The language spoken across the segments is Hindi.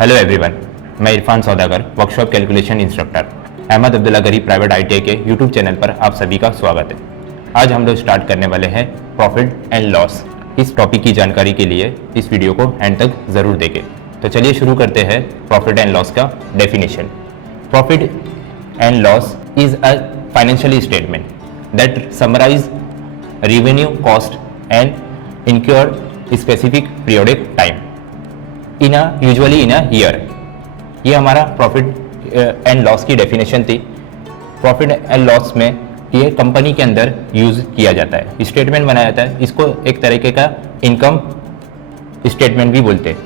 हेलो एवरीवन, मैं Irfan Saudagar, workshop calculation instructor Ahmad Abdullah Garib private ITI के यूट्यूब चैनल पर आप सभी का स्वागत है। आज हम लोग स्टार्ट करने वाले हैं प्रॉफिट एंड लॉस। इस टॉपिक की जानकारी के लिए इस वीडियो को एंड तक ज़रूर देखें। तो चलिए शुरू करते हैं प्रॉफिट एंड लॉस का definition. Profit and loss is a financial statement that summarise revenue, cost and incurred specific periodic time usually in a year. ये हमारा प्रॉफिट एंड लॉस की डेफिनेशन थी। प्रॉफिट एंड लॉस में ये कंपनी के अंदर यूज किया जाता है, स्टेटमेंट बनाया जाता है। इसको एक तरीके का इनकम स्टेटमेंट भी बोलते हैं,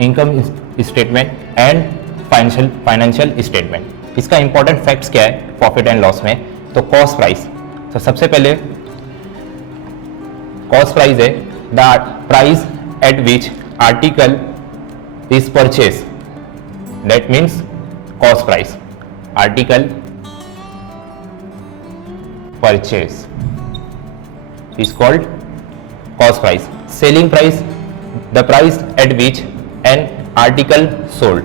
income statement and financial statement. इसका इंपॉर्टेंट फैक्ट्स क्या है प्रॉफिट एंड लॉस में? तो कॉस्ट प्राइस। तो सबसे पहले कॉस्ट प्राइस है the price at which article is purchase, that means cost price. Article purchase is called cost price. Selling price, the price at which an article sold,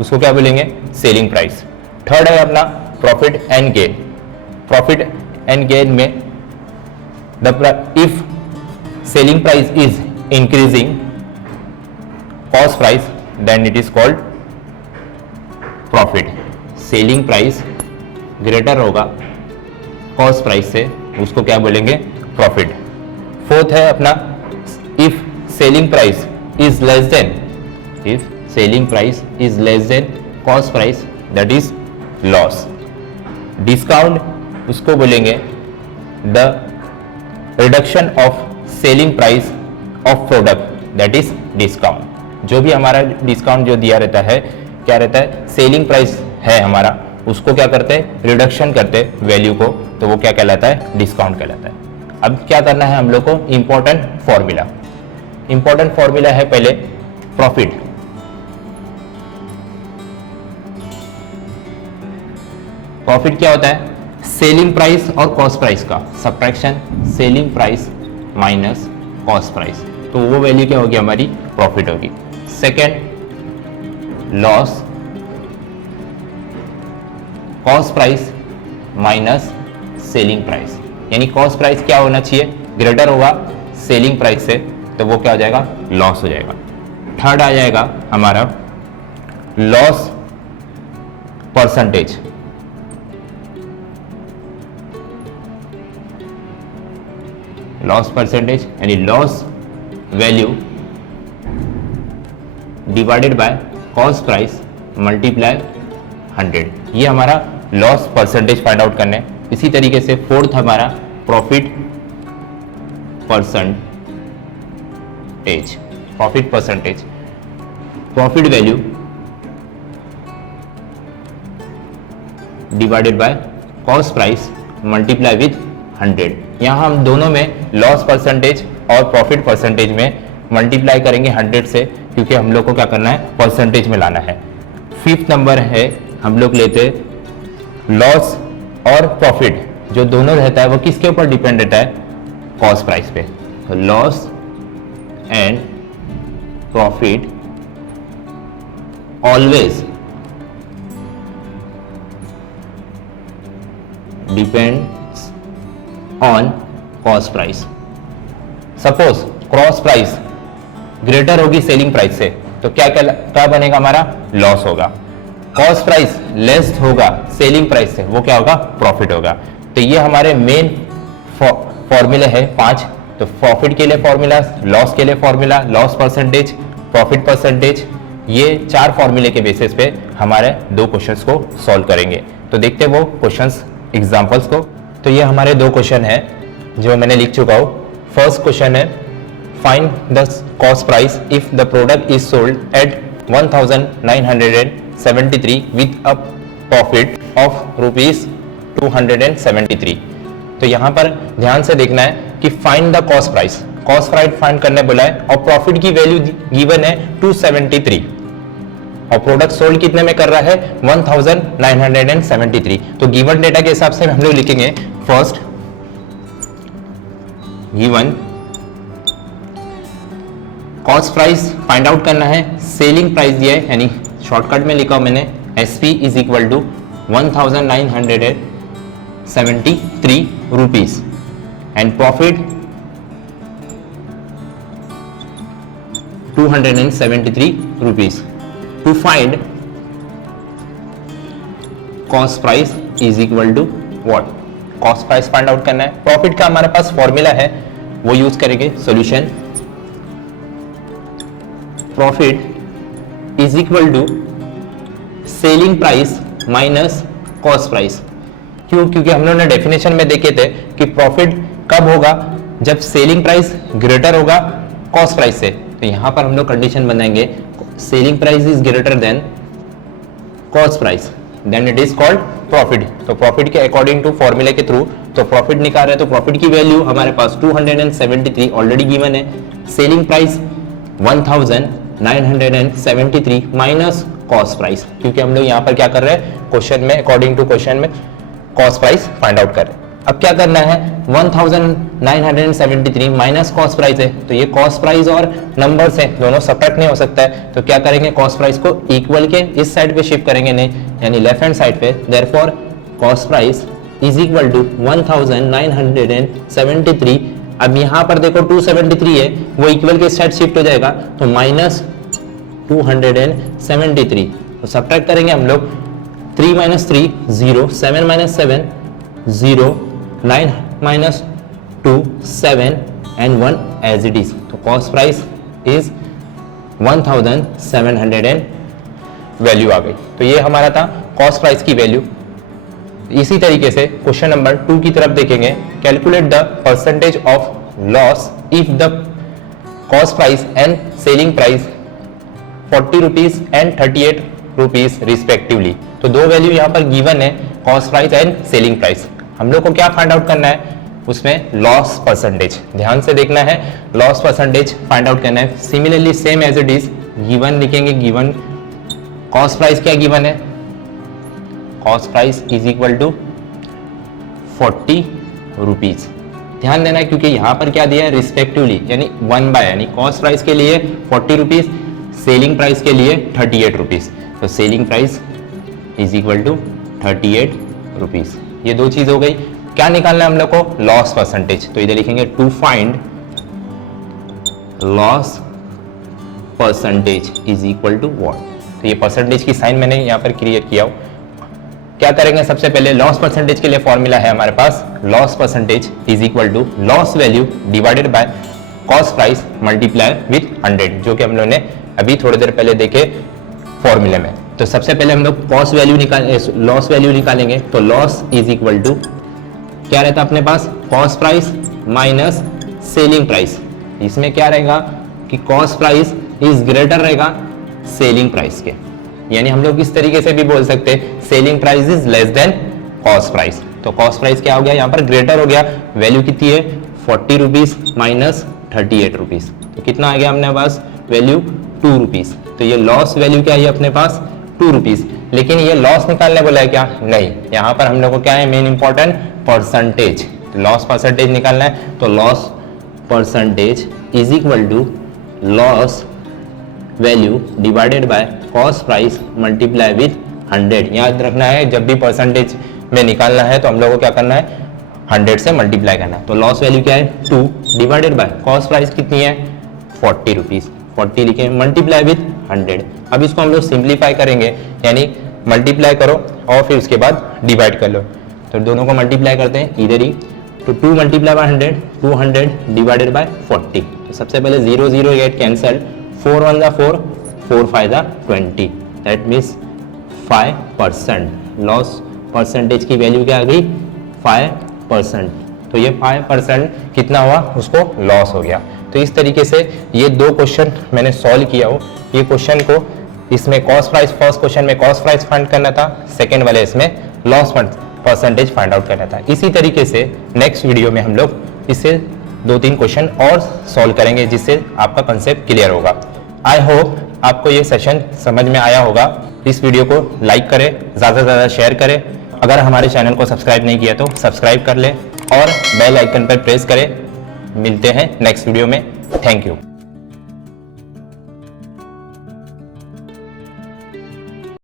उसको क्या बोलेंगे? Selling price. थर्ड है अपना profit and gain. Profit and gain में if selling price is increasing cost price, then it is called profit. Selling price greater होगा कॉस्ट प्राइस से, उसको क्या बोलेंगे? प्रॉफिट। फोर्थ है अपना if selling price is less than cost price, that is loss. Discount उसको बोलेंगे the reduction of selling price of product, that is discount. जो भी हमारा डिस्काउंट जो दिया रहता है, क्या रहता है? सेलिंग प्राइस है हमारा, उसको क्या करते हैं? रिडक्शन करते वैल्यू को, तो वो क्या कहलाता है? डिस्काउंट कहलाता है। अब क्या करना है हम लोग को? Important formula. इंपॉर्टेंट फॉर्मूला है पहले प्रॉफिट। प्रॉफिट क्या होता है? सेलिंग प्राइस और कॉस्ट प्राइस का subtraction, selling price minus cost price, तो वो वैल्यू क्या होगी? हमारी प्रॉफिट होगी। Second loss, cost price minus selling price, यानी कॉस्ट प्राइस क्या होना चाहिए? ग्रेटर होगा सेलिंग प्राइस से, तो वो क्या हो जाएगा? लॉस हो जाएगा। थर्ड आ जाएगा हमारा लॉस परसेंटेज। लॉस परसेंटेज यानी loss value divided by cost price multiply 100। ये हमारा लॉस परसेंटेज फाइंड आउट करना है। इसी तरीके से फोर्थ हमारा profit percentage. Profit value divided by cost price multiply with 100। यहाँ हम दोनों में लॉस परसेंटेज और प्रॉफिट परसेंटेज में मल्टीप्लाई करेंगे 100 से, क्योंकि हम लोग को क्या करना है? परसेंटेज में लाना है। फिफ्थ नंबर है हम लोग लेते लॉस और प्रॉफिट, जो दोनों रहता है वो किसके ऊपर डिपेंड रहता है? कॉस्ट प्राइस पे। तो loss and profit always depends on cost price. Suppose cost price greater होगी सेलिंग प्राइस से, तो क्या बनेगा? हमारा लॉस होगा। कॉस्ट प्राइस लेस होगा सेलिंग प्राइस से, वो क्या होगा? प्रॉफिट होगा। तो ये हमारे मेन फॉर्मूले है 5। तो प्रॉफिट के लिए फॉर्मूला, लॉस के लिए formula, loss percentage, profit percentage, ये 4 फॉर्मूले के बेसिस पे हमारे 2 क्वेश्चंस को सॉल्व करेंगे। तो देखते हैं वो क्वेश्चंस एग्जांपल्स को। तो ये हमारे 2 क्वेश्चन है जो मैंने लिख चुका हूँ। फर्स्ट क्वेश्चन है find the cost price if the product is sold at 1973 with a profit of ₹273। तो यहाँ पर ध्यान से देखना है कि find the cost price. Cost price find करने बोला है और प्रॉफिट की वैल्यू गिवन है 273 और प्रोडक्ट सोल्ड कितने में कर रहा है? 1973। तो गिवन डेटा के हिसाब से हम लोग लिखेंगे first given cost price find out करना है, सेलिंग प्राइस दिया है यानी शॉर्टकट में लिखा मैंने SP is equal to 1973 rupees and profit 273 rupees. To find cost price is equal to what, cost price find out करना है। प्रॉफिट का हमारे पास फॉर्मूला है, वो यूज करेंगे। Solution profit is equal to selling price minus cost price. क्यों? क्योंकि हम लोगों ने डेफिनेशन में देखे थे कि प्रॉफिट कब होगा, जब सेलिंग प्राइस ग्रेटर होगा कॉस्ट प्राइस से। तो यहां पर हम लोग कंडीशन बनाएंगे selling price is greater than cost price, then it is called profit. तो प्रॉफिट के अकॉर्डिंग टू फॉर्मूले के थ्रू तो प्रॉफिट निकाल रहे हैं, तो प्रॉफिट की वैल्यू हमारे पास 273 ऑलरेडी गिवन है, selling price 1973 minus cost price, क्योंकि हम लोग यहाँ पर क्या कर रहे हैं, क्वेश्चन में अकॉर्डिंग टू क्वेश्चन में कॉस्ट प्राइस फाइंड आउट कर रहे हैं। अब क्या करना है, 1973 माइनस कॉस्ट प्राइस है, तो ये कॉस्ट प्राइस और नंबर्स है, दोनों सब्ट्रैक्ट नहीं हो सकता है। तो क्या करेंगे, कॉस्ट प्राइस को इक्वल के इस साइड पे शिफ्ट करेंगे, नहीं यानी लेफ्ट हैंड साइड पे। Therefore cost price is equal to 1973। अब यहाँ पर देखो 273 है, वो इक्वल के साइड शिफ्ट हो जाएगा, तो माइनस 273। तो सब्ट्रैक्ट करेंगे हम लोग, 3 - 3 0, 7 - 7 0, 9 - 2 7 and 1 as it is। तो कॉस्ट प्राइस इज 1700 वैल्यू आ गई। तो ये हमारा था कॉस्ट प्राइस की वैल्यू। इसी तरीके से क्वेश्चन नंबर 2 की तरफ देखेंगे, calculate the percentage of loss if the cost price and selling price 40 rupees and 38 rupees respectively. तो दो वैल्यू यहाँ पर गिवन है, cost price and selling price. हम लोग को क्या फाइंड आउट करना है, उसमें लॉस परसेंटेज ध्यान से देखना है, लॉस परसेंटेज फाइंड आउट करना है। Similarly same as it is given लिखेंगे, गिवन कॉस्ट प्राइस क्या गिवन है, cost price is equal to 40 rupees. ध्यान देना है क्योंकि यहाँ पर क्या दिया है, रिस्पेक्टिवली यानी 1/, यानी कॉस्ट प्राइस के लिए 40 रुपीज, सेलिंग प्राइस के लिए 38 रुपीज। तो selling price is equal to 38 rupees. ये दो चीज हो गई। क्या निकालना है हम लोग को, लॉस परसेंटेज। तो इधर लिखेंगे to find loss percentage is equal to what. तो ये परसेंटेज की साइन मैंने यहाँ पर क्रिएट किया हो। क्या करेंगे, सबसे पहले लॉस परसेंटेज के लिए फॉर्मूला है हमारे पास, loss percentage is equal to loss value divided by cost price multiply with 100, जो कि हम लोग ने अभी थोड़ी देर पहले देखे फॉर्मूले में। तो सबसे पहले हम लोग कॉस्ट वैल्यू लॉस वैल्यू निकालेंगे। तो लॉस इज इक्वल टू क्या रहता है अपने पास, cost price minus selling price. इसमें क्या रहेगा कि कॉस्ट प्राइस इज ग्रेटर रहेगा सेलिंग प्राइस के, यानी हम लोग इस तरीके से भी बोल सकते हैं selling price is less than cost price. तो कॉस्ट प्राइस क्या हो गया, यहाँ पर ग्रेटर हो गया। वैल्यू कितनी है, 40 रुपीज माइनस 38 रुपीज। तो कितना आ गया अपने पास वैल्यू, 2 रुपीज। तो ये लॉस वैल्यू क्या है अपने पास, 2 रुपीज। लेकिन ये लॉस निकालने बोला है क्या, नहीं, यहाँ पर हम लोग को क्या है, main important percentage, loss percentage निकालना है। तो loss percentage is equal to loss value divided by cost price multiply with 100। याद रखना है, जब भी परसेंटेज में निकालना है तो हम लोग को क्या करना है, 100 से मल्टीप्लाई करना है। तो लॉस वैल्यू क्या है, 2 डिवाइडेड बाय कॉस्ट प्राइस कितनी है, 40 रुपीज। 40 लिखे, मल्टीप्लाई विथ 100। अब इसको हम लोग सिंप्लीफाई करेंगे, यानी मल्टीप्लाई करो और फिर उसके बाद डिवाइड कर लो। तो दोनों को मल्टीप्लाई करते हैं इधर ही। तो 2 मल्टीप्लाई बाय 100, 200 डिवाइडेड बाय 40। तो सबसे पहले 0 0 get cancel, 4 1 4, 4 5 20, that means 5%। Loss percentage की वैल्यू क्या आ गई, 5%। तो ये 5% कितना हुआ, उसको लॉस हो गया। तो इस तरीके से ये दो क्वेश्चन मैंने सॉल्व किया हो। ये क्वेश्चन को इसमें कॉस्ट प्राइस, फर्स्ट क्वेश्चन में कॉस्ट प्राइस फाइंड करना था, सेकेंड वाले इसमें लॉस परसेंटेज फाइंड आउट करना था। इसी तरीके से नेक्स्ट वीडियो में हम लोग इससे 2-3 क्वेश्चन और सॉल्व करेंगे, जिससे आपका कंसेप्ट क्लियर होगा। आई होप आपको ये सेशन समझ में आया होगा। इस वीडियो को लाइक करें, ज़्यादा से ज़्यादा शेयर करें। अगर हमारे चैनल को सब्सक्राइब नहीं किया तो सब्सक्राइब कर लें और बेल आइकन पर प्रेस करें। मिलते हैं नेक्स्ट वीडियो में। Thank you.